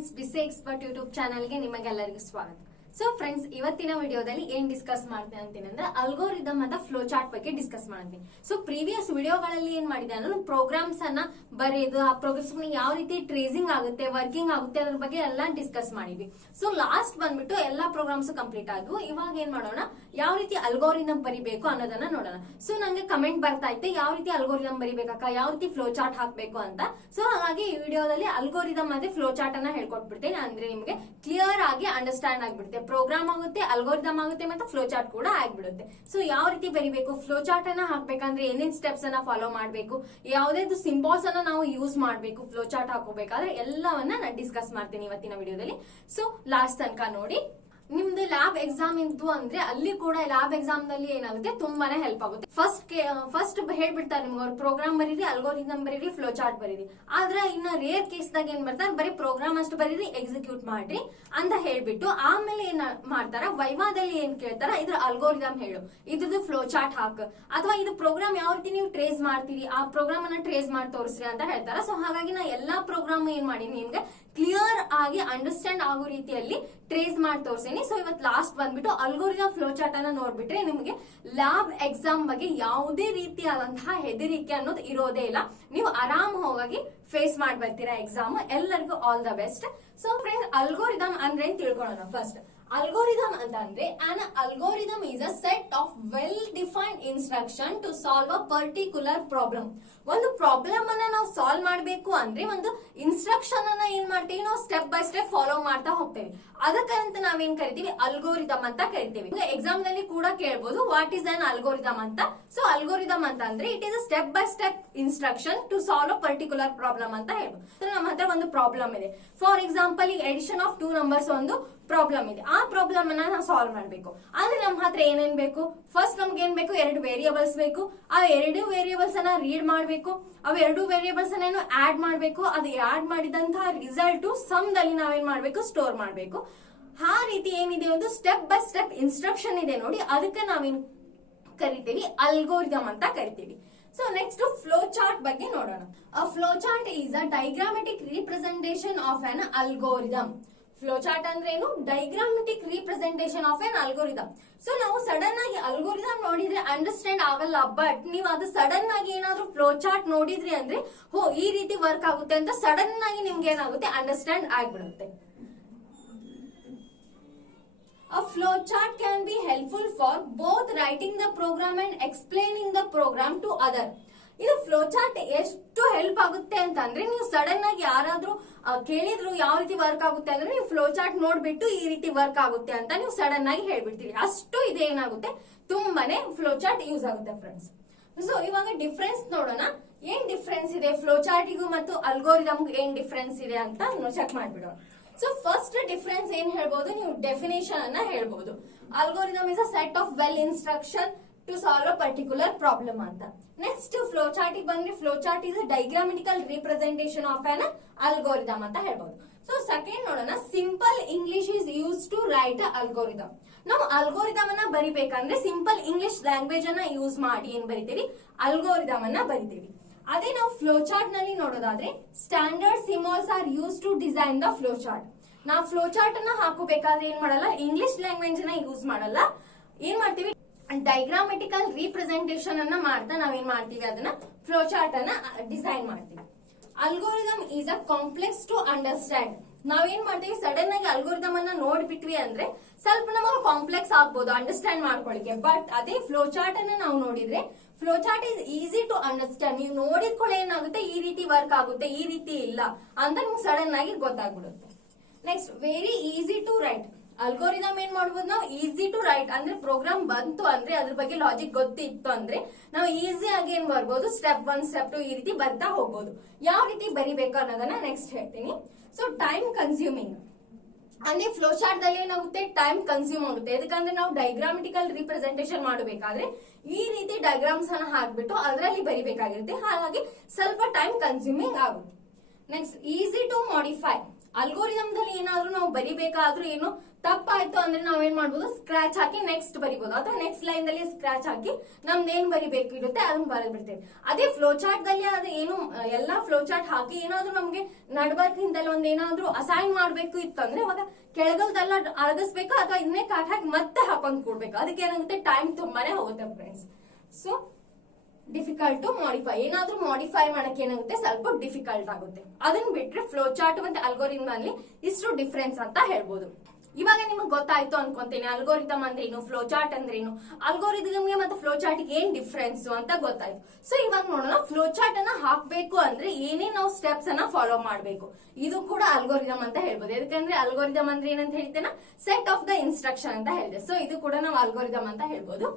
Friends ಬಿಸಿ expert YouTube ಚಾನಲ್ಗೆ ನಿಮಗೆಲ್ಲರಿಗೂ ಸ್ವಾಗತ. ಸೊ ಫ್ರೆಂಡ್ಸ್, ಇವತ್ತಿನ ವಿಡಿಯೋದಲ್ಲಿ ಏನ್ ಡಿಸ್ಕಸ್ ಮಾಡ್ತೇನೆ ಅಂತೀನಂದ್ರೆ ಅಲ್ಗೋರಿದಮ್ ಮತ್ತು ಫ್ಲೋ ಚಾರ್ಟ್ ಬಗ್ಗೆ ಡಿಸ್ಕಸ್ ಮಾಡ್ತೀನಿ. ಸೊ ಪ್ರೀವಿಯಸ್ ವಿಡಿಯೋಗಳಲ್ಲಿ ಏನ್ ಮಾಡಿದೆ ಅಂದ್ರೆ ಪ್ರೋಗ್ರಾಮ್ಸ್ ಅನ್ನ ಬರೆಯೋದು, ಆ ಪ್ರೋಗ್ರಾಮ್ಸ್ ಯಾವ ರೀತಿ ಟ್ರೇಸಿಂಗ್ ಆಗುತ್ತೆ, ವರ್ಕಿಂಗ್ ಆಗುತ್ತೆ ಅದ್ರ ಬಗ್ಗೆ ಎಲ್ಲ ಡಿಸ್ಕಸ್ ಮಾಡಿದ್ವಿ. ಸೊ ಲಾಸ್ಟ್ ಬಂದ್ಬಿಟ್ಟು ಎಲ್ಲಾ ಪ್ರೋಗ್ರಾಮ್ಸ್ ಕಂಪ್ಲೀಟ್ ಆದ್ವು. ಇವಾಗ ಏನ್ ಮಾಡೋಣ, ಯಾವ ರೀತಿ ಅಲ್ಗೋರಿದಮ್ ಬರಿಬೇಕು ಅನ್ನೋದನ್ನ ನೋಡೋಣ. ಸೊ ನಂಗೆ ಕಮೆಂಟ್ ಬರ್ತಾ ಇತ್ತು, ಯಾವ ರೀತಿ ಅಲ್ಗೋರಿದಮ್ ಬರಿಬೇಕಕ್ಕ, ಯಾವ ರೀತಿ ಫ್ಲೋ ಚಾರ್ಟ್ ಹಾಕ್ಬೇಕು ಅಂತ. ಸೊ ಹಾಗಾಗಿ ಈ ವಿಡಿಯೋದಲ್ಲಿ ಅಲ್ಗೋರಿದಮ್ ಮತ್ತೆ ಫ್ಲೋ ಚಾರ್ಟ್ ಅನ್ನ ಹೇಳ್ಕೊಟ್ಬಿಡ್ತೇನೆ. ಅಂದ್ರೆ ನಿಮ್ಗೆ ಕ್ಲಿಯರ್ ಆಗಿ ಅಂಡರ್ಸ್ಟ್ಯಾಂಡ್ ಆಗ್ಬಿಡುತ್ತೆ. ಪ್ರೋಗ್ರಾಮ್ ಆಗುತ್ತೆ, ಅಲ್ಗೋರಿದಮ್ ಆಗುತ್ತೆ, ಮತ್ತೆ ಫ್ಲೋ ಚಾರ್ಟ್ ಕೂಡ ಆಗ್ಬಿಡುತ್ತೆ. ಸೊ ಯಾವ ರೀತಿ ಬರಿಬೇಕು, ಫ್ಲೋ ಚಾರ್ಟ್ ಅನ್ನ ಹಾಕ್ಬೇಕಂದ್ರೆ ಏನೇನ್ ಸ್ಟೆಪ್ಸ್ ಅನ್ನ ಫಾಲೋ ಮಾಡ್ಬೇಕು, ಯಾವ್ದಾದ್ರು ಸಿಂಬಾಲ್ಸ್ ಅನ್ನ ನಾವು ಯೂಸ್ ಮಾಡ್ಬೇಕು ಫ್ಲೋ ಚಾರ್ಟ್ ಹಾಕೋಬೇಕಾದ್ರೆ ಎಲ್ಲವನ್ನ ನಾನು ಡಿಸ್ಕಸ್ ಮಾಡ್ತೀನಿ ಇವತ್ತಿನ ವಿಡಿಯೋದಲ್ಲಿ. ಸೊ ಲಾಸ್ಟ್ ತನಕ ನೋಡಿ. ನಿಮ್ದು ಲ್ಯಾಬ್ ಎಕ್ಸಾಮ್ ಇದ್ದು ಅಂದ್ರೆ ಅಲ್ಲಿ ಕೂಡ ಲ್ಯಾಬ್ ಎಕ್ಸಾಮ್ ನಲ್ಲಿ ಏನಾಗುತ್ತೆ, ತುಂಬಾನೇ ಹೆಲ್ಪ್ ಆಗುತ್ತೆ. ಫಸ್ಟ್ ಹೇಳ್ಬಿಡ್ತಾರೆ ನಿಮ್ಗೆ, ಅವ್ರು ಪ್ರೋಗ್ರಾಮ್ ಬರೀರಿ, ಅಲ್ಗೋರಿದಮ್ ಬರೀರಿ, ಫ್ಲೋ ಚಾರ್ಟ್ ಬರೀರಿ. ಆದ್ರೆ ಇನ್ನ ರೇರ್ ಕೇಸ್ ದಾಗ ಏನ್ ಬರ್ತಾರೆ, ಬರೀ ಪ್ರೋಗ್ರಾಮ್ ಅಷ್ಟು ಬರೀರಿ, ಎಕ್ಸಿಕ್ಯೂಟ್ ಮಾಡ್ರಿ ಅಂತ ಹೇಳ್ಬಿಟ್ಟು ಆಮೇಲೆ ಏನ್ ಮಾಡ್ತಾರ, ವೈವಾದಲ್ಲಿ ಏನ್ ಕೇಳ್ತಾರ, ಇದ್ರ ಅಲ್ಗೋರಿದಮ್ ಹೇಳು, ಇದ್ರದ್ದು ಫ್ಲೋ ಚಾರ್ಟ್ ಹಾಕ್, ಅಥವಾ ಇದು ಪ್ರೋಗ್ರಾಮ್ ಯಾವ ರೀತಿ ನೀವು ಟ್ರೇಸ್ ಮಾಡ್ತೀರಿ, ಆ ಪ್ರೋಗ್ರಾಮ್ ಅನ್ನ ಟ್ರೇಸ್ ಮಾಡಿ ತೋರಿಸ್ರಿ ಅಂತ ಹೇಳ್ತಾರ. ಸೊ ಹಾಗಾಗಿ ನಾ ಎಲ್ಲಾ ಪ್ರೋಗ್ರಾಮ್ ಏನ್ ಮಾಡೀನಿ, ನಿಮ್ಗೆ ಕ್ಲಿಯರ್ ಆಗಿ ಅಂಡರ್ಸ್ಟ್ಯಾಂಡ್ ಆಗೋ ರೀತಿಯಲ್ಲಿ ಟ್ರೇಸ್ ಮಾಡಿ ತೋರಿಸೀನಿ. ಸೊ ಇವತ್ತು ಲಾಸ್ಟ್ ಬಂದ್ಬಿಟ್ಟು ಅಲ್ಗೋರಿದಮ್ ಫ್ಲೋ ಚಾರ್ಟ್ ಅನ್ನ ನೋಡ್ಬಿಟ್ರೆ ನಿಮ್ಗೆ ಲ್ಯಾಬ್ ಎಕ್ಸಾಮ್ ಬಗ್ಗೆ ಯಾವುದೇ ರೀತಿಯಾದಂತಹ ಹೆದರಿಕೆ ಅನ್ನೋದು ಇರೋದೇ ಇಲ್ಲ. ನೀವು ಆರಾಮ್ ಹೋಗಿ ಫೇಸ್ ಮಾಡಿ ಬರ್ತೀರಾ ಎಕ್ಸಾಮ್. ಎಲ್ಲರಿಗೂ all the best. So friend, algorithm ಅಂದ್ರೆ ತಿಳ್ಕೊಳ್ಳೋಣ. ಫಸ್ಟ್, algorithm ಅಂತಂದ್ರೆ an algorithm is a set of well defined instruction to solve a particular problem. ಒಂದು ಪ್ರಾಬ್ಲಮ್ ಅನ್ನ ನಾವು ಸಾಲ್ವ್ ಮಾಡಬೇಕು ಅಂದ್ರೆ ಒಂದು ಇನ್ಸ್ಟ್ರಕ್ಷನ್ ಅನ್ನ ಏನ್ ಮಾಡ್ತೀವಿ, ನಾವು ಸ್ಟೆಪ್ ಬೈ ಸ್ಟೆಪ್ ಫಾಲೋ ಮಾಡ್ತಾ ಹೋಗ್ತೇವೆ. ಅದಕ್ಕಂತ ನಾವೇನ್ ಕರಿತೀವಿ, ಅಲ್ಗೋರಿದಮ್ ಅಂತ ಕರಿತೀವಿ. ಎಕ್ಸಾಮ್ ನಲ್ಲಿ ಕೂಡ ಕೇಳಬಹುದು, ವಾಟ್ ಇಸ್ ಅನ್ ಅಲ್ಗೋರಿದಮ್ ಅಂತ. ಸೊ ಅಲ್ಗೋರಿದಮ್ ಅಂತ ಅಂದ್ರೆ it is a step by step instruction to solve a particular problem ಅಂತ ಹೇಳ್ಬೋದು. ನಮ್ಮ ಹತ್ರ ಒಂದು ಪ್ರಾಬ್ಲಮ್ ಇದೆ. ಫಾರ್ ಎಕ್ಸಾಂಪಲ್, ಈಗ ಎಡಿಷನ್ ಆಫ್ 2 ನಂಬರ್ಸ್ ಒಂದು ಪ್ರಾಬ್ಲಮ್ ಇದೆ. ಆ ಪ್ರಾಬ್ಲಮ್ ಅನ್ನ ನಾವು ಸಾಲ್ವ್ ಮಾಡ್ಬೇಕು ಅಂದ್ರೆ ನಮ್ಮ ಹತ್ರ ಏನೇನ್ ಬೇಕು, ಫಸ್ಟ್ ನಮ್ಗೆ ಏನ್ ಬೇಕು, 2 ವೇರಿಯೇಬಲ್ಸ್ ಬೇಕು. ಆ 2 ವೇರಿಯೇಬಲ್ಸ್ ಅನ್ನ ರೀಡ್ ಮಾಡ್ಬೇಕು. ಅವ್ 2 ವೇರಿಯೇಬಲ್ಸ್ ಅನ್ನ ಆಡ್ ಮಾಡ್ಬೇಕು. ಅದು ಆಡ್ ಮಾಡಿದಂತಹ ರಿಸಲ್ಟ್ ಸಮ್ ದಲ್ಲಿ ನಾವೇನ್ ಮಾಡ್ಬೇಕು, ಸ್ಟೋರ್ ಮಾಡ್ಬೇಕು. ಆ ರೀತಿ ಏನಿದೆ, ಒಂದು ಸ್ಟೆಪ್ ಬೈ ಸ್ಟೆಪ್ ಇನ್ಸ್ಟ್ರಕ್ಷನ್ ಇದೆ ನೋಡಿ, ಅದಕ್ಕೆ ನಾವೇನ್ ಕರಿತೀವಿ, ಅಲ್ಗೋರಿದಮ್ ಅಂತ ಕರಿತೀವಿ. ಸೊ ನೆಕ್ಸ್ಟ್ ಫ್ಲೋ ಚಾರ್ಟ್ ಬಗ್ಗೆ ನೋಡೋಣ. A flow chart is a diagrammatic representation of an algorithm. Flow chart ಅಂದ್ರೆ ಏನು, diagrammatic representation of an algorithm. So ನಾವು ಸಡನ್ ಆಗಿ ಅಲ್ಗೋರಿದಮ್ ನೋಡಿದ್ರೆ ಅಂಡರ್ಸ್ಟ್ಯಾಂಡ್ ಆಗಲ್ಲ, ಬಟ್ ನೀವು ಅದು ಸಡನ್ ಆಗಿ ಏನಾದ್ರೂ ಫ್ಲೋ ಚಾರ್ಟ್ ನೋಡಿದ್ರಿ ಅಂದ್ರೆ ಈ ರೀತಿ ವರ್ಕ್ ಆಗುತ್ತೆ ಅಂತ ಸಡನ್ ಆಗಿ ನಿಮ್ಗೆ ಏನಾಗುತ್ತೆ, ಅಂಡರ್ಸ್ಟ್ಯಾಂಡ್ ಆಗ್ಬಿಡುತ್ತೆ. A flow chart can be helpful for both writing the program and explaining the program to other. ಇದು ಫ್ಲೋ ಚಾರ್ಟ್ ಎಷ್ಟು ಹೆಲ್ಪ್ ಆಗುತ್ತೆ ಅಂತಂದ್ರೆ, ನೀವು ಸಡನ್ ಆಗಿ ಯಾರಾದ್ರೂ ಕೇಳಿದ್ರು ಯಾವ ರೀತಿ ವರ್ಕ್ ಆಗುತ್ತೆ ಅಂದ್ರೆ ನೀವು ಫ್ಲೋ ಚಾರ್ಟ್ ನೋಡ್ಬಿಟ್ಟು ಈ ರೀತಿ ವರ್ಕ್ ಆಗುತ್ತೆ ಅಂತ ನೀವು ಸಡನ್ ಆಗಿ ಹೇಳ್ಬಿಡ್ತೀರಿ. ಅಷ್ಟು ಇದೇನಾಗುತ್ತೆ, ತುಂಬಾನೇ ಫ್ಲೋ ಚಾರ್ಟ್ ಯೂಸ್ ಆಗುತ್ತೆ ಫ್ರೆಂಡ್ಸ್. ಸೊ ಇವಾಗ ಡಿಫ್ರೆನ್ಸ್ ನೋಡೋಣ. ಏನ್ ಡಿಫ್ರೆನ್ಸ್ ಇದೆ ಫ್ಲೋ ಚಾರ್ಟಿಗೂ ಮತ್ತು ಅಲ್ಗೋರಿದಮ್ಗೂ, ಏನ್ ಡಿಫ್ರೆನ್ಸ್ ಇದೆ ಅಂತ ಚೆಕ್ ಮಾಡ್ಬಿಡೋಣ. ಸೊ ಫಸ್ಟ್ ಡಿಫ್ರೆನ್ಸ್ ಏನ್ ಹೇಳ್ಬೋದು, ನೀವು ಡೆಫಿನೇಷನ್ ಅನ್ನ ಹೇಳ್ಬೋದು. Algorithm is a set of well instruction to solve a particular problem ಅಂತ. ನೆಕ್ಸ್ಟ್ ಫ್ಲೋ ಚಾರ್ಟ್ ಬಂದ್ರೆ, flow chart is diagrammatical representation of an algorithm ಅಂತ ಹೇಳ್ಬೋದು. ಸೊ ಸೆಕೆಂಡ್ ನೋಡೋಣ, simple English is use to write a algorithm. ನಾವು algorithm ಅನ್ನ ಬರಿಬೇಕಂದ್ರೆ simple English language ಅನ್ನ use ಮಾಡಿ ಏನ್ ಬರಿತೀವಿ, ಅಲ್ಗೋರಿದಮ್ ಅನ್ನ ಬರಿತೀವಿ. ಅದೇ ನಾವು ಫ್ಲೋ ಚಾರ್ಟ್ ನಲ್ಲಿ ನೋಡೋದಾದ್ರೆ, standard symbols are use to design the flow chart. ನಾವು ಫ್ಲೋ ಚಾರ್ಟ್ ಅನ್ನ ಹಾಕೋಬೇಕಾದ್ರೆ ಏನ್ ಮಾಡಲ್ಲ, ಇಂಗ್ಲಿಷ್ ಲ್ಯಾಂಗ್ವೇಜ್ ಅನ್ನ ಯೂಸ್ ಮಾಡಲ್ಲ. ಏನ್ ಮಾಡ್ತೀವಿ, ಡೈಗ್ರಾಮೆಟಿಕಲ್ ರಿಪ್ರೆಸೆಂಟೇಷನ್ ಅನ್ನ ಮಾಡ್ತಾ ನಾವೇನ್ ಮಾಡ್ತೀವಿ, ಅದನ್ನ ಫ್ಲೋ ಚಾರ್ಟ್ ಅನ್ನ ಡಿಸೈನ್ ಮಾಡ್ತೀವಿ. Algorithm is a complex to understand. ನಾವೇನ್ ಮಾಡ್ತೀವಿ, ಸಡನ್ ಆಗಿ ಅಲ್ಗೋರಿದಮ್ ಅನ್ನ ನೋಡ್ಬಿಟ್ವಿ ಅಂದ್ರೆ ಸ್ವಲ್ಪ ನಮಗೆ ಕಾಂಪ್ಲೆಕ್ಸ್ ಆಗ್ಬೋದು ಅಂಡರ್ಸ್ಟ್ಯಾಂಡ್ ಮಾಡ್ಕೊಳ್ಳಿಕ್ಕೆ. ಬಟ್ ಅದೇ ಫ್ಲೋ ಚಾರ್ಟ್ ಅನ್ನ ನಾವು ನೋಡಿದ್ರೆ, flow chart is easy to understand. ನೀವು ನೋಡಿದ್ಕೊಳ್ಳೆ ಏನಾಗುತ್ತೆ, ಈ ರೀತಿ ವರ್ಕ್ ಆಗುತ್ತೆ, ಈ ರೀತಿ ಇಲ್ಲ ಅಂತ ನಿಮ್ಗೆ ಸಡನ್ ಆಗಿ ಗೊತ್ತಾಗ್ಬಿಡುತ್ತೆ. Next, very easy to write. Algorithm ಏನ್ ಮಾಡ್ಬೋದು, ನಾವು ಈಸಿ ಟು ರೈಟ್ ಅಂದ್ರೆ ಪ್ರೋಗ್ರಾಮ್ ಬಂತು ಅಂದ್ರೆ ಅದ್ರ ಬಗ್ಗೆ ಲಾಜಿಕ್ ಗೊತ್ತಿತ್ತು ಅಂದ್ರೆ ನಾವು ಈಸಿ ಆಗಿ ಏನ್ ಬರ್ಬೋದು, ಸ್ಟೆಪ್ 1 ಸ್ಟೆಪ್ 2 ಈ ರೀತಿ ಬರ್ತಾ ಹೋಗ್ಬೋದು. ಯಾವ ರೀತಿ ಬರಿಬೇಕು ಅನ್ನೋದನ್ನ ನೆಕ್ಸ್ಟ್ ಹೇಳ್ತೀನಿ. ಸೊ ಟೈಮ್ ಕನ್ಸ್ಯೂಮಿಂಗ್ ಅಂದ್ರೆ ಫ್ಲೋ ಚಾರ್ಟ್ ದಲ್ಲಿ ಏನಾಗುತ್ತೆ, ಟೈಮ್ ಕನ್ಸ್ಯೂಮ್ ಆಗುತ್ತೆ. ಯಾಕಂದ್ರೆ ನಾವು ಡೈಗ್ರಾಮೆಟಿಕಲ್ ರಿಪ್ರೆಸೆಂಟೇಷನ್ ಮಾಡಬೇಕಾದ್ರೆ ಈ ರೀತಿ ಡಯಾಗ್ರಾಮ್ಸ್ ಅನ್ನ ಹಾಕ್ಬಿಟ್ಟು ಅದರಲ್ಲಿ ಬರಿಬೇಕಾಗಿರುತ್ತೆ. ಹಾಗಾಗಿ ಸ್ವಲ್ಪ ಟೈಮ್ ಕನ್ಸ್ಯೂಮಿಂಗ್ ಆಗುತ್ತೆ. ನೆಕ್ಸ್ಟ್, ಈಸಿ ಟು ಮಾಡಿಫೈ ಅಲ್ಗೋರಿದಮ್ದಲ್ಲಿ ಏನಾದ್ರೂ ನಾವು ಬರಿಬೇಕಾದ್ರೂ ಏನು ತಪ್ಪಾಯ್ತು ಅಂದ್ರೆ ನಾವೇನ್ ಮಾಡ್ಬೋದು, ಸ್ಕ್ರಾಚ್ ಹಾಕಿ ನೆಕ್ಸ್ಟ್ ಬರಿಬಹುದು, ಅಥವಾ ನೆಕ್ಸ್ಟ್ ಲೈನ್ ದಲ್ಲಿ ಸ್ಕ್ರಾಚ್ ಹಾಕಿ ನಮ್ದು ಏನ್ ಬರಿಬೇಕು ಇರುತ್ತೆ ಅದನ್ನ ಬರೆದ್ ಬಿಡ್ತೇವೆ. ಅದೇ ಫ್ಲೋ ಚಾರ್ಟ್ ದಲ್ಲಿ ಅದು ಏನು ಎಲ್ಲಾ ಫ್ಲೋ ಚಾರ್ಟ್ ಹಾಕಿ ಏನಾದ್ರೂ ನಮ್ಗೆ ನಡ್ಬರ್ಕಿಂತಲ್ಲಿ ಒಂದ್ ಏನಾದ್ರೂ ಅಸೈನ್ ಮಾಡ್ಬೇಕು ಇತ್ತು ಅಂದ್ರೆ ಇವಾಗ ಕೆಳಗಲ್ದೆಲ್ಲ ಅಳಗಿಸ್ಬೇಕು ಅಥವಾ ಇದನ್ನೇ ಕಾಟ್ ಹಾಕಿ ಮತ್ತೆ ಹಾಕೊಂಡ್ ಕೊಡ್ಬೇಕು. ಅದಕ್ಕೆ ಏನಾಗುತ್ತೆ, ಟೈಮ್ ತುಂಬಾನೇ ಹೋಗುತ್ತೆ friends. So difficult to modify, ಏನಾದ್ರೂ ಮಾಡಿಫೈ ಮಾಡಕ್ಕೆ ಏನಾಗುತ್ತೆ, ಸ್ವಲ್ಪ ಡಿಫಿಕಲ್ಟ್ ಆಗುತ್ತೆ. ಅದನ್ನ ಬಿಟ್ರೆ ಫ್ಲೋ ಚಾರ್ಟ್ ಮತ್ತೆ ಅಲ್ಗೋರಿದಮ್ ಅಲ್ಲಿ ಇಷ್ಟು ಡಿಫ್ರೆನ್ಸ್ ಅಂತ ಹೇಳ್ಬೋದು. ಇವಾಗ ನಿಮಗೆ ಗೊತ್ತಾಯ್ತು ಅನ್ಕೊಂತೀನಿ ಅಲ್ಗೋರಿದಮ್ ಅಂದ್ರೆ ಏನು, ಫ್ಲೋ ಚಾರ್ಟ್ ಅಂದ್ರೆ ಏನು, ಅಲ್ಗೋರಿದಮ್ಗೆ ಮತ್ತೆ ಫ್ಲೋ ಚಾರ್ಟ್ ಏನ್ ಡಿಫ್ರೆನ್ಸ್ ಅಂತ ಗೊತ್ತಾಯ್ತು. ಸೊ ಇವಾಗ ನೋಡೋಣ, ಫ್ಲೋ ಚಾರ್ಟ್ ಅನ್ನ ಹಾಕ್ಬೇಕು ಅಂದ್ರೆ ಏನೇನ್ ನಾವು ಸ್ಟೆಪ್ಸ್ ಅನ್ನ ಫಾಲೋ ಮಾಡ್ಬೇಕು. ಇದು ಕೂಡ ಅಲ್ಗೋರಿದಮ್ ಅಂತ ಹೇಳ್ಬೋದು. ಯಾಕಂದ್ರೆ ಅಲ್ಗೋರಿದಮ್ ಅಂದ್ರೆ ಏನಂತ ಹೇಳ್ತೇನೆ, ಸೆಟ್ ಆಫ್ ದ ಇನ್ಸ್ಟ್ರಕ್ಷನ್ ಅಂತ ಹೇಳಿದೆ. ಸೊ ಇದು ಕೂಡ ನಾವು ಅಲ್ಗೋರಿದಮ್ ಅಂತ ಹೇಳ್ಬೋದು.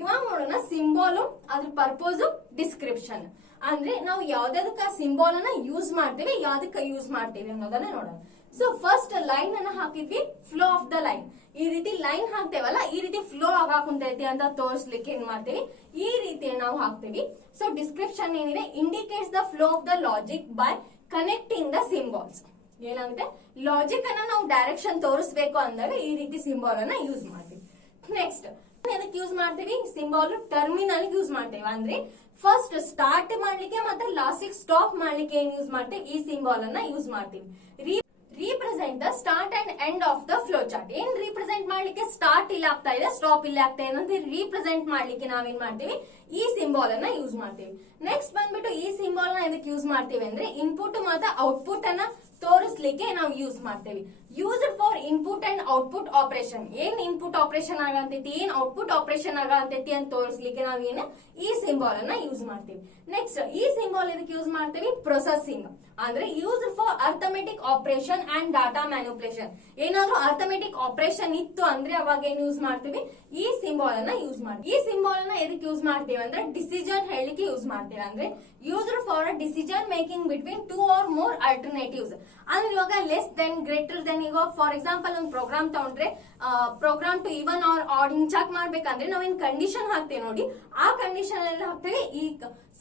ಇವಾಗ ನೋಡೋಣ, ಸಿಂಬಾಲು, ಅದ್ರ ಪರ್ಪೋಸ್, ಡಿಸ್ಕ್ರಿಪ್ಷನ್. ಅಂದ್ರೆ ನಾವು ಯಾವ್ದಾದಕ್ಕ ಸಿಂಬಾಲ್ ಅನ್ನ ಯೂಸ್ ಮಾಡ್ತೀವಿ, ಯಾವ್ದಕ್ಕ ಯೂಸ್ ಮಾಡ್ತೀವಿ ಅನ್ನೋದನ್ನ ನೋಡೋಣ. ಸೊ ಫಸ್ಟ್ ಲೈನ್ ಅನ್ನ ಹಾಕಿದ್ವಿ, ಫ್ಲೋ ಆಫ್ ದ ಲೈನ್. ಈ ರೀತಿ ಲೈನ್ ಹಾಕ್ತೇವಲ್ಲ, ಈ ರೀತಿ ಫ್ಲೋ ಆಗಾಕುಂತೈತಿ ಅಂತ ತೋರಿಸ್ಲಿಕ್ಕೆ ಏನ್ ಮಾಡ್ತೀವಿ, ಈ ರೀತಿ ನಾವು ಹಾಕ್ತೀವಿ. ಸೊ ಡಿಸ್ಕ್ರಿಪ್ಷನ್ ಏನಿದೆ, indicates the flow of the logic by connecting the symbols. ಏನಾಗುತ್ತೆ, ಲಾಜಿಕ್ ಅನ್ನ ನಾವು ಡೈರೆಕ್ಷನ್ ತೋರಿಸ್ಬೇಕು ಅಂದಾಗ ಈ ರೀತಿ ಸಿಂಬಾಲ್ ಅನ್ನ ಯೂಸ್ ಮಾಡ್ತೀವಿ. ನೆಕ್ಸ್ಟ್ ಏನಕ್ಕೆ ಯೂಸ್ ಮಾಡ್ತೀವಿ, ಸಿಂಬಾಲ್ ಟರ್ಮಿನಲ್ ಯೂಸ್ ಮಾಡ್ತೇವೆ. ಅಂದ್ರೆ ಫಸ್ಟ್ ಸ್ಟಾರ್ಟ್ ಮಾಡ್ಲಿಕ್ಕೆ ಮತ್ತೆ ಲಾಸ್ಟ್ ಸ್ಟಾಪ್ ಮಾಡ್ಲಿಕ್ಕೆ ಏನ್ ಯೂಸ್ ಮಾಡ್ತೇವೆ, ಈ ಸಿಂಬಾಲ್ ಅನ್ನ ಯೂಸ್ ಮಾಡ್ತೀವಿ. Represent the start and end of the flow chart. ಏನ್ ರೀಪ್ರೆಸೆಂಟ್ ಮಾಡ್ಲಿಕ್ಕೆ, ಸ್ಟಾರ್ಟ್ ಇಲ್ಲಿ ಆಗ್ತಾ ಇದೆ, ಸ್ಟಾಪ್ ಇಲ್ಲಿ ಆಗ್ತಾ ಇದೆ ಅಂತ ರೀಪ್ರೆಸೆಂಟ್ ಮಾಡ್ಲಿಕ್ಕೆ ನಾವೇನ್ ಮಾಡ್ತೀವಿ, ಈ ಸಿಂಬಾಲ್ ಅನ್ನ ಯೂಸ್ ಮಾಡ್ತೀವಿ. ನೆಕ್ಸ್ಟ್ ಬಂದ್ಬಿಟ್ಟು ಈ ಸಿಂಬಾಲ್ ನ ಇದಕ್ಕೆ ಯೂಸ್ ಮಾಡ್ತೀವಿ ಅಂದ್ರೆ ಇನ್ಪುಟ್ ಮತ್ತೆ ಔಟ್ಪುಟ್ ಅನ್ನ ತೋರಿಸ್ಲಿಕ್ಕೆ ನಾವು ಯೂಸ್ ಮಾಡ್ತೇವೆ. Used for input and output operation. ಏನ್ ಇನ್ಪುಟ್ ಆಪರೇಷನ್ ಆಗಂತೈತಿ, ಏನ್ ಔಟ್ಪುಟ್ ಆಪರೇಷನ್ ಆಗಂತೈತಿ ಅಂತ ತೋರಿಸ್ಲಿಕ್ಕೆ ನಾವೇನು ಈ ಸಿಂಬಾಲ್ ಅನ್ನ ಯೂಸ್ ಮಾಡ್ತೀವಿ. ನೆಕ್ಸ್ಟ್ ಈ ಸಿಂಬಾಲ್ ಇದಕ್ಕೆ ಯೂಸ್ ಮಾಡ್ತೀವಿ, ಪ್ರೊಸೆಸಿಂಗ್. ಅಂದ್ರೆ use for arithmetic operation and data manipulation. ಏನಾದ್ರೂ ಅರ್ಥಮೆಟಿಕ್ ಆಪರೇಷನ್ ಇತ್ತು ಅಂದ್ರೆ ಅವಾಗ ಏನ್ ಯೂಸ್ ಮಾಡ್ತೀವಿ, ಈ ಸಿಂಬಾಲ್ ಅನ್ನ ಯೂಸ್ ಮಾಡ್ತೀವಿ. ಈ ಸಿಂಬಾಲ್ ಅನ್ನ ಎದಕ್ಕೆ ಯೂಸ್ ಮಾಡ್ತೀವಿ ಅಂದ್ರೆ ಡಿಸಿಷನ್ ಹೇಳಿಕೆ ಯೂಸ್ ಮಾಡ್ತೀವಿ. ಅಂದ್ರೆ used for decision making between 2 or more alternatives. ಅಂದ್ರೆ ಇವಾಗ ಲೆಸ್ ದೆನ್, ಗ್ರೇಟರ್ ದೆನ್. ಈಗ ಫಾರ್ ಎಕ್ಸಾಂಪಲ್ ಒಂದು ಪ್ರೋಗ್ರಾಮ್ ತಗೊಂಡ್ರೆ, program to even or odd ಹಿಂಗ್ ಚೆಕ್ ಮಾಡ್ಬೇಕಂದ್ರೆ ನಾವೇನ್ ಕಂಡೀಷನ್ ಹಾಕ್ತೇವೆ ನೋಡಿ, ಆ ಕಂಡೀಷನ್ ಎಲ್ಲ ಹಾಕ್ತೇವೆ, ಈ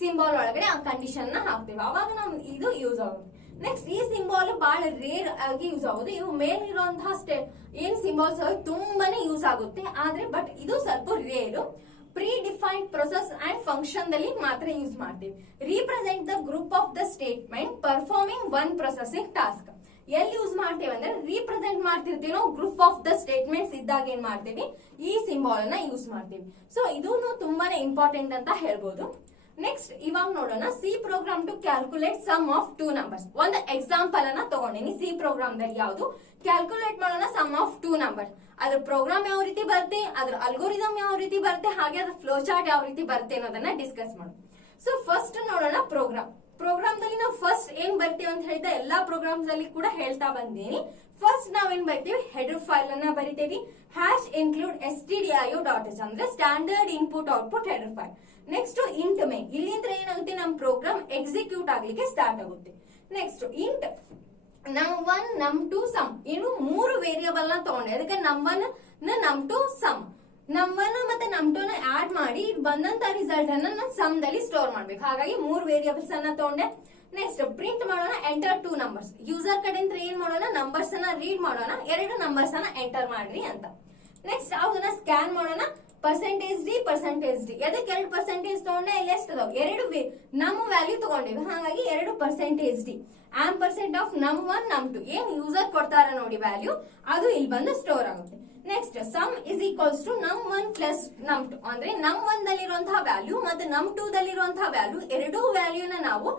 ಸಿಂಬಾಲ್ ಒಳಗಡೆ ಆ ಕಂಡೀಷನ್ ನ ಹಾಕ್ತೇವೆ, ಅವಾಗ ನಮ್ ಇದು ಯೂಸ್ ಆಗುತ್ತೆ. ನೆಕ್ಸ್ಟ್ ಈ ಸಿಂಬಾಲ್ ಬಹಳ ರೇರ್ ಆಗಿ ಯೂಸ್ ಆಗುತ್ತೆ. ಇವು ಮೇಲಿರುವಂತಹ ಏನ್ ಸಿಂಬಾಲ್ಸ್ ತುಂಬಾನೇ ಯೂಸ್ ಆಗುತ್ತೆ, ಆದ್ರೆ ಬಟ್ ಇದು ಸ್ವಲ್ಪ rare. Pre defined process and function ದಲ್ಲಿ ಮಾತ್ರ ಯೂಸ್ ಮಾಡ್ತೀವಿ. Represent the group of the statement performing one processing task. ಎಲ್ಲಿ ಯೂಸ್ ಮಾಡ್ತೇವೆ ಅಂದ್ರೆ ರೀಪ್ರೆಸೆಂಟ್ ಮಾಡ್ತಿರ್ತೀವಿ ನಾವು ಗ್ರೂಪ್ ಆಫ್ ದ ಸ್ಟೇಟ್ಮೆಂಟ್ಸ್ ಇದ್ದಾಗ ಏನ್ ಮಾಡ್ತೀವಿ, ಈ ಸಿಂಬಾಲ್ ಅನ್ನ ಯೂಸ್ ಮಾಡ್ತೀವಿ. ಸೊ ಇದು ತುಂಬಾನೇ ಇಂಪಾರ್ಟೆಂಟ್ ಅಂತ ಹೇಳ್ಬೋದು. ನೆಕ್ಸ್ಟ್ ಇವಾಗ ನೋಡೋಣ, C program to calculate sum of 2 numbers. ಒಂದು ಎಕ್ಸಾಂಪಲ್ ಅನ್ನ ತಗೊಂಡಿನಿ, ಸಿ ಪ್ರೋಗ್ರಾಮ್ ದಲ್ಲಿ ಯಾವುದು ಕ್ಯಾಲ್ಕುಲೇಟ್ ಮಾಡೋಣ, ಸಮ್ ಆಫ್ 2 ನಂಬರ್. ಅದ್ರ ಪ್ರೋಗ್ರಾಮ್ ಯಾವ ರೀತಿ ಬರುತ್ತೆ, ಅದ್ರ ಅಲ್ಗೋರಿದಮ್ ಯಾವ ರೀತಿ ಬರುತ್ತೆ, ಹಾಗೆ ಅದ್ರ ಫ್ಲೋ ಚಾರ್ಟ್ ಯಾವ ರೀತಿ ಬರುತ್ತೆ ಅನ್ನೋದನ್ನ ಡಿಸ್ಕಸ್ ಮಾಡೋಣ. ಸೊ ಫಸ್ಟ್ ನೋಡೋಣ ಪ್ರೋಗ್ರಾಮ್ ದಲ್ಲಿ ನಾವು ಫಸ್ಟ್ ಏನ್ ಬರ್ತೀವಿ ಅಂತ ಹೇಳಿದ ಎಲ್ಲಾ ಪ್ರೋಗ್ರಾಮ್ಸ್ ಅಲ್ಲಿ ಕೂಡ ಹೇಳ್ತಾ ಬಂದೀನಿ. ಫಸ್ಟ್ ನಾವೇನ್ ಬರ್ತೀವಿ, ಹೆಡರ್ ಫೈಲ್ ಅನ್ನ ಬರಿತೇವಿ, #include stdio.h ಅಂದ್ರೆ standard input output header file. Next int main, ಇಲ್ಲಿಂದ ಏನಾಗುತ್ತೆ, ನಮ್ ಪ್ರೋಗ್ರಾಮ್ ಎಕ್ಸಿಕ್ಯೂಟ್ ಆಗ್ಲಿಕ್ಕೆ ಸ್ಟಾರ್ಟ್ ಆಗುತ್ತೆ. Next int num1 num2 sum. ಇನ್ನು 3 ವೇರಿಯಬಲ್ ನ ತಗೊಂಡೆ, ಅದಕ್ಕೆ num1 num2 sum. num1 ಮತ್ತೆ num2 ನ ಆಡ್ ಮಾಡಿ ಬಂದಂತ ರಿಸಲ್ಟ್ ಅನ್ನ ಸಮ್ ದಲ್ಲಿ ಸ್ಟೋರ್ ಮಾಡ್ಬೇಕು. ಹಾಗಾಗಿ 3 ವೇರಿಯಬಲ್ಸ್ ಅನ್ನ ತಗೊಂಡೆ. ನೆಕ್ಸ್ಟ್ ಪ್ರಿಂಟ್ ಮಾಡೋಣ, ಎಂಟರ್ 2 ನಂಬರ್ಸ್. ಯೂಸರ್ ಕಡೆಯಿಂದ ಏನ್ ಮಾಡೋಣ, ನಂಬರ್ಸ್ ಅನ್ನ ರೀಡ್ ಮಾಡೋಣ, 2 ನಂಬರ್ಸ್ ಅನ್ನ ಎಂಟರ್ ಮಾಡ್ರಿ ಅಂತ. ನೆಕ್ಸ್ಟ್ ಅದನ್ನ ಸ್ಕ್ಯಾನ್ ಮಾಡೋಣ, %d ಅದಕ್ಕೆ 2% ತಗೊಂಡೆ, ಇಲ್ಲಿ ಎಷ್ಟು ಅದಾವ, 2 ನಮ್ ವ್ಯಾಲ್ಯೂ ತಗೊಂಡಿವಿ, ಹಾಗಾಗಿ 2% ಆಂಪರ್ಸೆಂಟ್ ಆಫ್ num1 num2 ಏನ್ ಯೂಸರ್ ಕೊಡ್ತಾರ ನೋಡಿ ವ್ಯಾಲ್ಯೂ, ಅದು ಇಲ್ಲಿ ಬಂದು ಸ್ಟೋರ್ ಆಗುತ್ತೆ. Next sum is equals to num1 plus num2 ಅಂದ್ರೆ num1 ದಲ್ಲಿರುವಂತಹ ವ್ಯಾಲ್ಯೂ ಮತ್ತೆ num2 ದಲ್ಲಿರುವಂತಹ ವ್ಯಾಲ್ಯೂ, ಎರಡೂ ವ್ಯಾಲ್ಯೂನ ನಾವು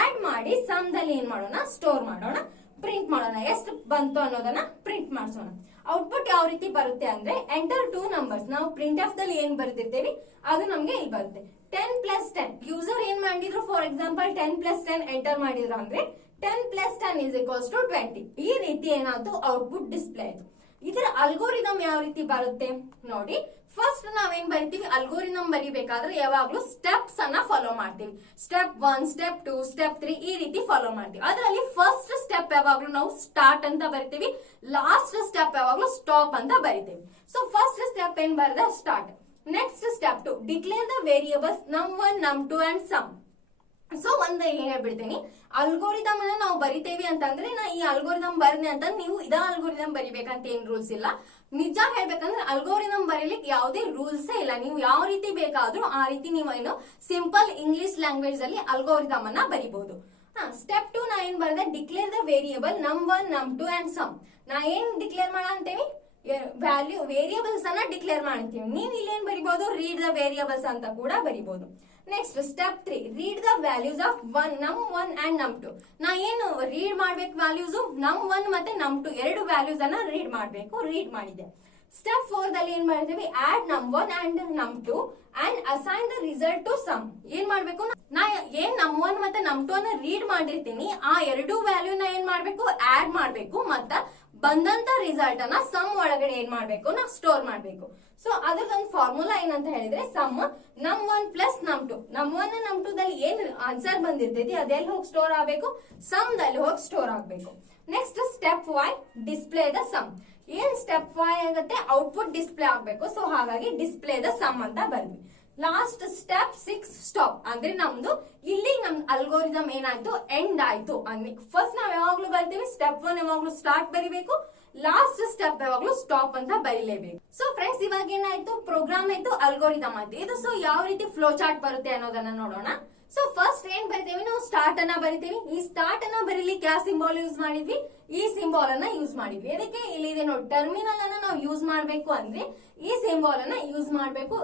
ಆಡ್ ಮಾಡಿ ಸಮ್ ದಲ್ಲಿ ಏನ್ ಮಾಡೋಣ, ಸ್ಟೋರ್ ಮಾಡೋಣ, ಪ್ರಿಂಟ್ ಮಾಡೋಣ, ಎಷ್ಟು ಬಂತು ಅನ್ನೋದನ್ನ ಪ್ರಿಂಟ್ ಮಾಡಿಸೋಣ. ಔಟ್ಪುಟ್ ಯಾವ ರೀತಿ ಬರುತ್ತೆ ಅಂದ್ರೆ ಎಂಟರ್ 2 ನಂಬರ್ಸ್. ನಾವು ಪ್ರಿಂಟ್ ಎಫ್ ದಲ್ಲಿ ಏನ್ ಬರ್ತಿರ್ತೇವಿ ಅದು ನಮ್ಗೆ ಇಲ್ಲಿ ಬರುತ್ತೆ. 10 ಪ್ಲಸ್ 10 ಯೂಸರ್ ಏನ್ ಮಾಡಿದ್ರು, ಫಾರ್ ಎಕ್ಸಾಂಪಲ್ 10 ಪ್ಲಸ್ 10 ಎಂಟರ್ ಮಾಡಿದ್ರು ಅಂದ್ರೆ 10 ಪ್ಲಸ್ 10 ಇಸ್ ಈಕ್ವಲ್ಸ್ ಟು 20. ಈ ರೀತಿ ಏನಾಯ್ತು, ಔಟ್ಪುಟ್ ಡಿಸ್ಪ್ಲೇ ಆಯ್ತು. ಇದರ ಅಲ್ಗೋರಿದಮ್ ಯಾವ ರೀತಿ ಬರುತ್ತೆ ನೋಡಿ. ಫಸ್ಟ್ ನಾವೇನ್ ಬರಿತೀವಿ, ಅಲ್ಗೋರಿದಮ್ ಬರಿಬೇಕಾದ್ರೆ ಯಾವಾಗ್ಲೂ ಸ್ಟೆಪ್ಸ್ ಅನ್ನ ಫಾಲೋ ಮಾಡ್ತೀವಿ. ಸ್ಟೆಪ್ 1, ಸ್ಟೆಪ್ 2, ಸ್ಟೆಪ್ 3 ಈ ರೀತಿ ಫಾಲೋ ಮಾಡ್ತೀವಿ. ಅದರಲ್ಲಿ ಫಸ್ಟ್ ಸ್ಟೆಪ್ ಯಾವಾಗ್ಲೂ ನಾವು ಸ್ಟಾರ್ಟ್ ಅಂತ ಬರಿತೀವಿ, ಲಾಸ್ಟ್ ಸ್ಟೆಪ್ ಯಾವಾಗ್ಲೂ ಸ್ಟಾಪ್ ಅಂತ ಬರಿತೀವಿ. ಸೊ ಫಸ್ಟ್ ಸ್ಟೆಪ್ ಏನ್ ಬರೆದ, start. Next step 2, declare the variables num1 num2 and sum. So ಒಂದ್ ಹೇಳ್ಬಿಡ್ತೀನಿ, ಅಲ್ಗೋರಿದಮ್ ಅನ್ನ ನಾವು ಬರಿತೇವಿ ಅಂತಂದ್ರೆ ನಾ ಈ ಅಲ್ಗೋರಿದಮ್ ಬರ್ನೆ ಅಂತ ನೀವು ಇದ ಅಲ್ಗೋರಿದಮ್ ಬರಿಬೇಕಂತ ಏನ್ ರೂಲ್ಸ್ ಇಲ್ಲ. ನಿಜ ಹೇಳ್ಬೇಕಂದ್ರೆ ಅಲ್ಗೋರಿದಮ್ ಬರೀಲಿಕ್ಕೆ ಯಾವುದೇ ರೂಲ್ಸ್ ಇಲ್ಲ. ನೀವು ಯಾವ ರೀತಿ ಬೇಕಾದ್ರೂ ಆ ರೀತಿ ನೀವು ಏನು ಸಿಂಪಲ್ ಇಂಗ್ಲಿಷ್ ಲ್ಯಾಂಗ್ವೇಜ್ ಅಲ್ಲಿ ಅಲ್ಗೋರಿದಮ್ ಅನ್ನ ಬರಿಬಹುದು. ಸ್ಟೆಪ್ 2 ನಾ ಏನ್ ಬರ್ದೆ, declare the variable num1 num2 and sum. ನಾ ಏನ್ ಡಿಕ್ಲೇರ್ ಮಾಡಂತೇವಿ, ವ್ಯಾಲ್ಯೂ ವೇರಿಯಬಲ್ಸ್ ಅನ್ನ ಡಿಕ್ಲೇರ್ ಮಾಡ್ತೀವಿ. ನೀವು ಇಲ್ಲೇನ್ ಬರಿಬಹುದು, ರೀಡ್ ದ ವೇರಿಯಬಲ್ಸ್ ಅಂತ ಕೂಡ ಬರಿಬಹುದು. Next step 3, read the values of num1 and num2. ನಾ ಏನು ರೀಡ್ ಮಾಡ್ಬೇಕು, ವ್ಯಾಲ್ಯೂಸ್ num1 ಮತ್ತೆ num2 ಎರಡು ವ್ಯಾಲ್ಯೂಸ್ ಅನ್ನ ರೀಡ್ ಮಾಡ್ಬೇಕು. ರೀಡ್ ಮಾಡಿದೆ. ಸ್ಟೆಪ್ 4 ದಲ್ಲಿ ಏನ್ ಮಾಡ್ತೀವಿ, add num1 and num2 and assign the result to sum. ಏನ್ ಮಾಡ್ಬೇಕು, ನಾ ಏನ್ num1 ಮತ್ತೆ num2 ಅನ್ನ ರೀಡ್ ಮಾಡಿರ್ತೀನಿ ಆ ಎರಡು ವ್ಯಾಲ್ಯೂನ ಏನ್ ಮಾಡ್ಬೇಕು, ಆಡ್ ಮಾಡ್ಬೇಕು. ಮತ್ತ ಬಂದಂತ ರಿಸಲ್ಟ್ ಅನ್ನ ಸಮ್ ಒಳಗಡೆ ಏನ್ ಮಾಡ್ಬೇಕು, ನಾವು ಸ್ಟೋರ್ ಮಾಡ್ಬೇಕು. ಸೊ ಅದ್ರದೊಂದು ಫಾರ್ಮುಲಾ ಏನಂತ ಹೇಳಿದ್ರೆ, some num1 plus num2. num1 num2 ದಲ್ಲಿ ಏನ್ ಆನ್ಸರ್ ಬಂದಿರ್ತೈತಿ ಅದೆಲ್ಲಿ ಹೋಗಿ ಸ್ಟೋರ್ ಆಗ್ಬೇಕು, ಸಮ್ ದಲ್ಲಿ ಹೋಗಿ ಸ್ಟೋರ್ ಆಗ್ಬೇಕು. Next step 5, display the sum. ಏನ್ ಸ್ಟೆಪ್ 5 ಆಗುತ್ತೆ, ಔಟ್ಪುಟ್ ಡಿಸ್ಪ್ಲೇ ಆಗ್ಬೇಕು. ಸೊ ಹಾಗಾಗಿ ಡಿಸ್ಪ್ಲೇ ದ ಸಮ್ ಅಂತ ಬರ್ವಿ. Last step 6, stop. ಅಂದ್ರೆ ನಮ್ದು ಇಲ್ಲಿ ನಮ್ ಅಲ್ಗೋರಿದಮ್ ಏನಾಯ್ತು, ಎಂಡ್ ಆಯ್ತು. ಫಸ್ಟ್ ನಾವ್ ಯಾವಾಗ್ಲೂ ಬರ್ತೀವಿ, ಸ್ಟೆಪ್ 1 ಯಾವಾಗ್ಲೂ ಸ್ಟಾರ್ಟ್ ಬರಿಬೇಕು, ಲಾಸ್ಟ್ ಸ್ಟೆಪ್ ಯಾವಾಗ್ಲೂ ಸ್ಟಾಪ್ ಅಂತ ಬರೀಲೇಬೇಕು. ಸೊ ಫ್ರೆಂಡ್ಸ್, ಇವಾಗ ಏನಾಯ್ತು, ಪ್ರೋಗ್ರಾಮ್ ಆಯ್ತು, ಅಲ್ಗೋರಿದಮ್ ಆಯ್ತು. ಇದು ಸೊ ಯಾವ ರೀತಿ ಫ್ಲೋ ಚಾರ್ಟ್ ಬರುತ್ತೆ ಅನ್ನೋದನ್ನ ನೋಡೋಣ. ಸೊ ಫಸ್ಟ್ ಏನ್ ಬರಿತೀವಿ, ನಾವು ಸ್ಟಾರ್ಟ್ ಅನ್ನ ಬರಿತೀವಿ. ಈ ಸ್ಟಾರ್ಟ್ ಅನ್ನ ಬರೀಲಿಕ್ಕೆ ಯಾವ ಸಿಂಬಾಲ್ ಯೂಸ್ ಮಾಡಿದ್ವಿ, ಈ ಸಿಂಬಾಲ್ ಅನ್ನ ಯೂಸ್ ಮಾಡಿದ್ವಿ. ಅದಕ್ಕೆ ಇಲ್ಲಿದೆ ನೋಡಿ, ಟರ್ಮಿನಲ್ ಅನ್ನ ನಾವು ಯೂಸ್ ಮಾಡ್ಬೇಕು ಅಂದ್ರೆ ಈ ಸಿಂಬಾಲ್ ಅನ್ನ ಯೂಸ್ ಮಾಡ್ಬೇಕು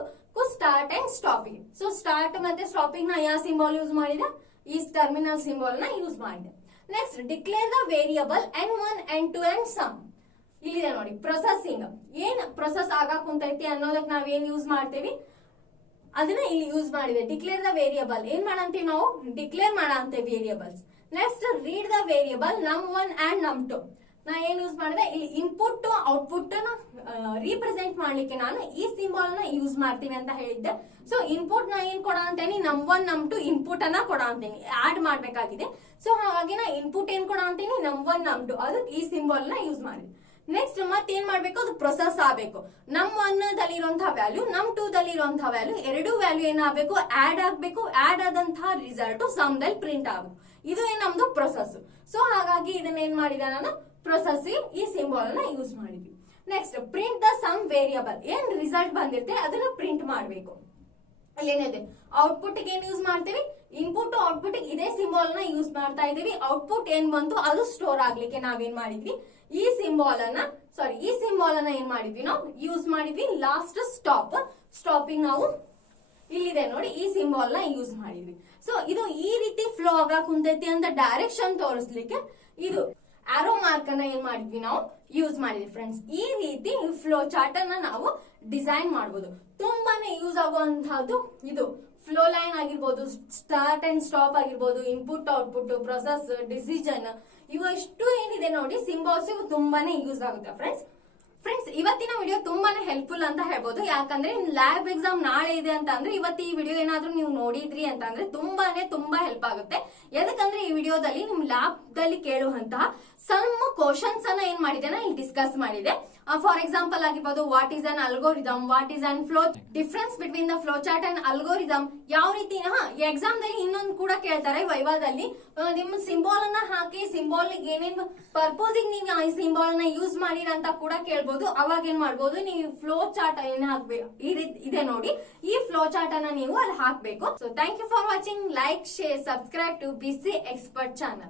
start and stopping. So start ಮತ್ತೆ ಸ್ಟಾಪಿಂಗ್ ನ ಯಾವ ಸಿಂಬಾಲ್ ಯೂಸ್ ಮಾಡಿದೆ, ಈ ಟರ್ಮಿನಲ್ ಸಿಂಬಾಲ್ ನ ಯೂಸ್ ಮಾಡಿದೆ. Next declare the variable n1 n2 and sum. ಇಲ್ಲಿದೆ ನೋಡಿ, ಪ್ರೊಸೆಸಿಂಗ್. ಏನ್ ಪ್ರೊಸೆಸ್ ಆಗಾಕ್ ಕುಂತೈತಿ ಅನ್ನೋದಕ್ಕೆ ನಾವೇನ್ ಯೂಸ್ ಮಾಡ್ತೇವಿ ಅದನ್ನ ಇಲ್ಲಿ ಯೂಸ್ ಮಾಡಿದೆ. ಡಿಕ್ಲೇರ್ ದ ವೇರಿಯಬಲ್ ಏನ್ ಮಾಡಂತೀವಿ, ನಾವು ಡಿಕ್ಲೇರ್ ಮಾಡಂತೇವೆ variables. Next read the variable num1 and num2. ನಾ ಏನ್ ಯೂಸ್ ಮಾಡಿದೆ, ಇಲ್ಲಿ ಇನ್ಪುಟ್ ಟು ಔಟ್ಪುಟ್ ರೀಪ್ರೆಸೆಂಟ್ ಮಾಡ್ಲಿಕ್ಕೆ ನಾನು ಈ ಸಿಂಬಾಲ್ ನ ಯೂಸ್ ಮಾಡ್ತೀವಿ ಅಂತ ಹೇಳಿದ್ದೆ. ಸೊ ಇನ್ಪುಟ್ ನಾ ಏನ್ ಕೊಡ ಅಂತೇನಿ, num1 num2 ಇನ್ಪುಟ್ ಅನ್ನ ಕೊಡ ಅಂತೀನಿ, ಆಡ್ ಮಾಡ್ಬೇಕಾಗಿದೆ. ಸೊ ಹಾಗಾಗಿ ನಾ ಇನ್ಪುಟ್ ಏನ್ ಕೊಡ ಅಂತೀನಿ, num1 num2. ಅದಕ್ಕೆ ಈ ಸಿಂಬಾಲ್ ನ ಯೂಸ್ ಮಾಡಿ. ನೆಕ್ಸ್ಟ್ ಮತ್ತೇನ್ ಮಾಡ್ಬೇಕು, ಅದು ಪ್ರೊಸೆಸ್ ಆಗಬೇಕು. num1 ದಲ್ಲಿ ಇರುವಂತಹ ವ್ಯಾಲ್ಯೂ, num2 ದಲ್ಲಿ ಇರುವಂತಹ ವ್ಯಾಲ್ಯೂ, ಎರಡು ವ್ಯಾಲ್ಯೂ ಏನಾಗಬೇಕು, ಆಡ್ ಆಗ್ಬೇಕು. ಆಡ್ ಆದಂತಹ ರಿಸಲ್ಟ್ ಸಮ್ ದಲ್ಲಿ ಪ್ರಿಂಟ್ ಆಗಬೇಕು. ಇದು ಏನ್ ನಮ್ದು ಪ್ರೊಸೆಸ್. ಸೊ ಹಾಗಾಗಿ ಇದನ್ನ ಏನ್ ಮಾಡಿದೆ, ನಾನು ಪ್ರೊಸೆಸ್ ಈ ಸಿಂಬಾಲ್ ನ ಯೂಸ್ ಮಾಡಿದ್ವಿ. Next print the sum variable. ಏನ್ ರಿಸಲ್ಟ್ ಬಂದಿರುತ್ತೆ ಅದನ್ನ ಪ್ರಿಂಟ್ ಮಾಡಬೇಕು. ಅಲ್ಲೇನಿದೆ, ಔಟ್ಪುಟ್ ಏನ್ ಯೂಸ್ ಮಾಡ್ತೀವಿ, ಇನ್ಪುಟ್ ಔಟ್ಪುಟ್ ಇದೇ ಸಿಂಬಾಲ್ ನ ಯೂಸ್ ಮಾಡ್ತಾ ಇದೀವಿ. ಔಟ್ಪುಟ್ ಏನ್ ಬಂತು ಅದು ಸ್ಟೋರ್ ಆಗ್ಲಿಕ್ಕೆ ನಾವೇನ್ ಮಾಡಿದ್ವಿ, ಈ ಸಿಂಬಾಲ್ ಅನ್ನ ಏನ್ ಮಾಡಿದ್ವಿ, ನಾವು ಯೂಸ್ ಮಾಡಿದ್ವಿ. ಲಾಸ್ಟ್ ಸ್ಟಾಪ್, ಸ್ಟಾಪಿಂಗ್ ನಾವು ಇಲ್ಲಿದೆ ನೋಡಿ, ಈ ಸಿಂಬಾಲ್ ನ ಯೂಸ್ ಮಾಡಿದ್ವಿ. ಸೊ ಇದು ಈ ರೀತಿ ಫ್ಲೋ ಆಗ ಕುಂತೈತಿ ಅಂತ ಡೈರೆಕ್ಷನ್ ತೋರಿಸ್ಲಿಕ್ಕೆ ಇದು ಆರೋ ಮಾರ್ಕ್ ಅನ್ನ ಏನ್ ಮಾಡಿದ್ವಿ, ನಾವು ಯೂಸ್ ಮಾಡಿದ್ವಿ. ಫ್ರೆಂಡ್ಸ್, ಈ ರೀತಿ ಫ್ಲೋ ಚಾರ್ಟ್ ಅನ್ನ ನಾವು ಡಿಸೈನ್ ಮಾಡಬಹುದು. ತುಂಬಾನೇ ಯೂಸ್ ಆಗುವಂತಹದ್ದು ಇದು. ಫ್ಲೋ ಲೈನ್ ಆಗಿರ್ಬೋದು, ಸ್ಟಾರ್ಟ್ ಅಂಡ್ ಸ್ಟಾಪ್ ಆಗಿರ್ಬೋದು, ಇನ್ಪುಟ್ ಔಟ್ಪುಟ್, ಪ್ರೊಸೆಸ್, ಡಿಸಿಷನ್, ಇವು ಎಷ್ಟು ಏನಿದೆ ನೋಡಿ ಸಿಂಬಾಲ್ಸ್, ಇವು ತುಂಬಾನೇ ಯೂಸ್ ಆಗುತ್ತೆ. ಫ್ರೆಂಡ್ಸ್ ಇವತ್ತಿನ ವಿಡಿಯೋ ತುಂಬಾನೇ ಹೆಲ್ಪ್ಫುಲ್ ಅಂತ ಹೇಳ್ಬೋದು. ಯಾಕಂದ್ರೆ ಲ್ಯಾಬ್ ಎಕ್ಸಾಮ್ ನಾಳೆ ಇದೆ ಅಂತ ಅಂದ್ರೆ ಇವತ್ತು ಈ ವಿಡಿಯೋ ಏನಾದ್ರೂ ನೀವು ನೋಡಿದ್ರಿ ಅಂತ ಅಂದ್ರೆ ತುಂಬಾ ಹೆಲ್ಪ್ ಆಗುತ್ತೆ. ಯಾಕಂದ್ರೆ ಈ ವಿಡಿಯೋದಲ್ಲಿ ನಿಮ್ ಲ್ಯಾಬ್ ದಲ್ಲಿ ಕೇಳುವಂತಹ ಸಮ್ ಕ್ವಶನ್ಸ್ ಅನ್ನ ಏನ್ ಮಾಡಿದೆ ಇಲ್ಲಿ ಡಿಸ್ಕಸ್ ಮಾಡಿದೆ. ಫಾರ್ ಎಕ್ಸಾಂಪಲ್ ಆಗಿರ್ಬೋದು, what is an algorithm, what is an flow, difference between the flow chart and algorithm, ಯಾವ ರೀತಿ. ಎಕ್ಸಾಮ್ ದಲ್ಲಿ ಇನ್ನೊಂದು ಕೂಡ ಕೇಳ್ತಾರೆ, ವೈವಾದಲ್ಲಿ ನಿಮ್ಮ ಸಿಂಬಾಲ್ ಅನ್ನ ಹಾಕಿ ಸಿಂಬಾಲ್ ಏನೇನ್ ಪರ್ಪೋಸ್ ನೀವು ಈ ಸಿಂಬಾಲ್ ನ ಯೂಸ್ ಮಾಡಿರ ಅಂತ ಕೂಡ ಕೇಳ್ಬೋದು. ಅವಾಗ ಏನ್ ಮಾಡ್ಬೋದು, ನೀವು ಫ್ಲೋ ಚಾರ್ಟ್ ಏನ್ ಹಾಕ್ಬೇಕು, ಇದೆ ನೋಡಿ, ಈ ಫ್ಲೋ ಚಾರ್ಟ್ ಅನ್ನ ನೀವು ಅಲ್ಲಿ ಹಾಕ್ಬೇಕು. So thank you for watching. Like, share, subscribe to BC Expert channel.